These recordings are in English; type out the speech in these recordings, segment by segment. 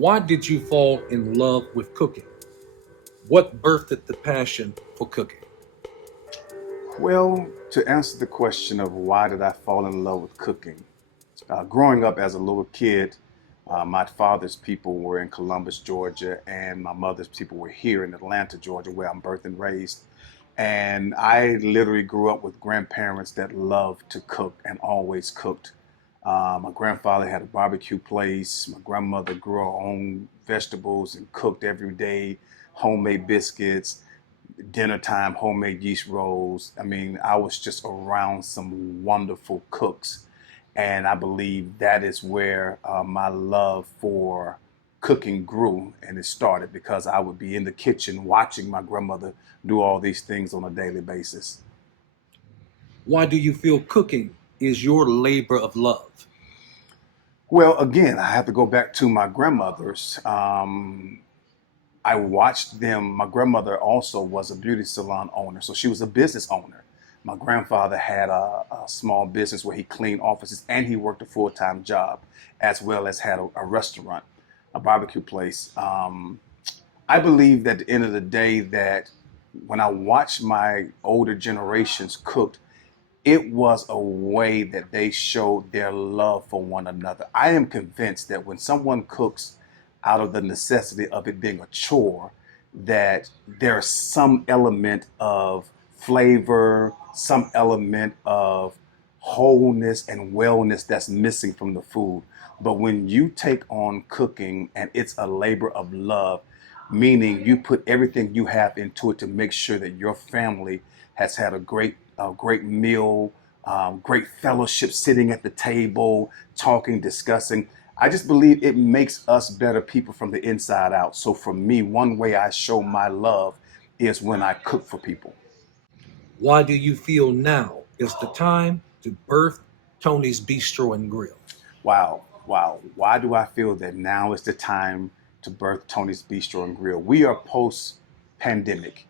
Why did you fall in love with cooking? What birthed the passion for cooking? Well, to answer the question of why did I fall in love with cooking, growing up as a little kid, my father's people were in Columbus, Georgia, and my mother's people were here in Atlanta, Georgia, where I'm birthed and raised. And I literally grew up with grandparents that loved to cook and always cooked. My grandfather had a barbecue place. My grandmother grew her own vegetables and cooked every day, homemade biscuits, dinner time, homemade yeast rolls. I mean, I was just around some wonderful cooks. And I believe that is where my love for cooking grew, and it started because I would be in the kitchen watching my grandmother do all these things on a daily basis. Why do you feel cooking is your labor of love? Well, again, I have to go back to my grandmothers. I watched them. My grandmother also was a beauty salon owner, so she was a business owner. My grandfather had a small business where he cleaned offices and he worked a full-time job, as well as had a restaurant, a barbecue place. I believe that at the end of the day that when I watched my older generations cook, it was a way that they showed their love for one another. I am convinced that when someone cooks out of the necessity of it being a chore, that there's some element of flavor, some element of wholeness and wellness that's missing from the food. But when you take on cooking and it's a labor of love, meaning you put everything you have into it to make sure that your family has had a great meal, great fellowship, sitting at the table, talking, discussing. I just believe it makes us better people from the inside out. So for me, one way I show my love is when I cook for people. Why do you feel now is the time to birth Tony's Bistro and Grill? Wow, wow. Why do I feel that now is the time to birth Tony's Bistro and Grill? We are post pandemic.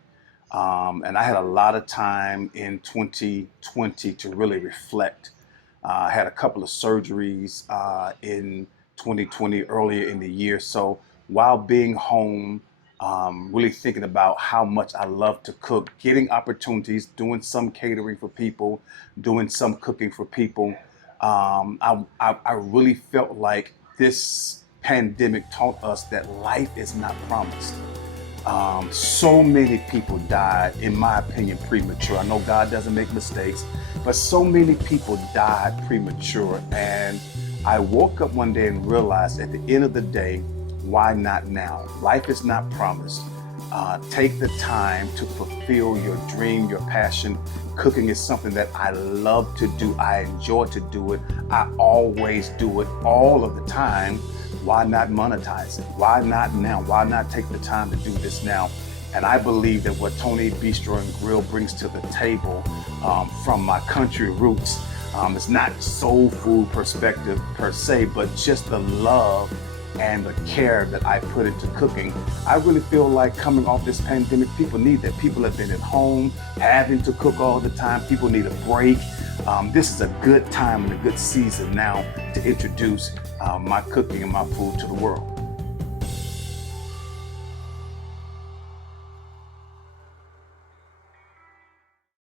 And I had a lot of time in 2020 to really reflect. I had a couple of surgeries in 2020 earlier in the year. So while being home, really thinking about how much I love to cook, getting opportunities, doing some catering for people, doing some cooking for people, I really felt like this pandemic taught us that life is not promised. So many people died, in my opinion, premature. I know God doesn't make mistakes, but so many people died premature. And I woke up one day and realized at the end of the day, why not now? Life is not promised. Take the time to fulfill your dream, your passion. Cooking is something that I love to do. I enjoy to do it. I always do it all of the time. Why not monetize it? Why not now? Why not take the time to do this now? And I believe that what Tony Bistro and Grill brings to the table from my country roots, it's not soul food perspective per se, but just the love and the care that I put into cooking. I really feel like coming off this pandemic, people need that. People have been at home having to cook all the time. People need a break. This is a good time and a good season now to introduce my cooking and my food to the world.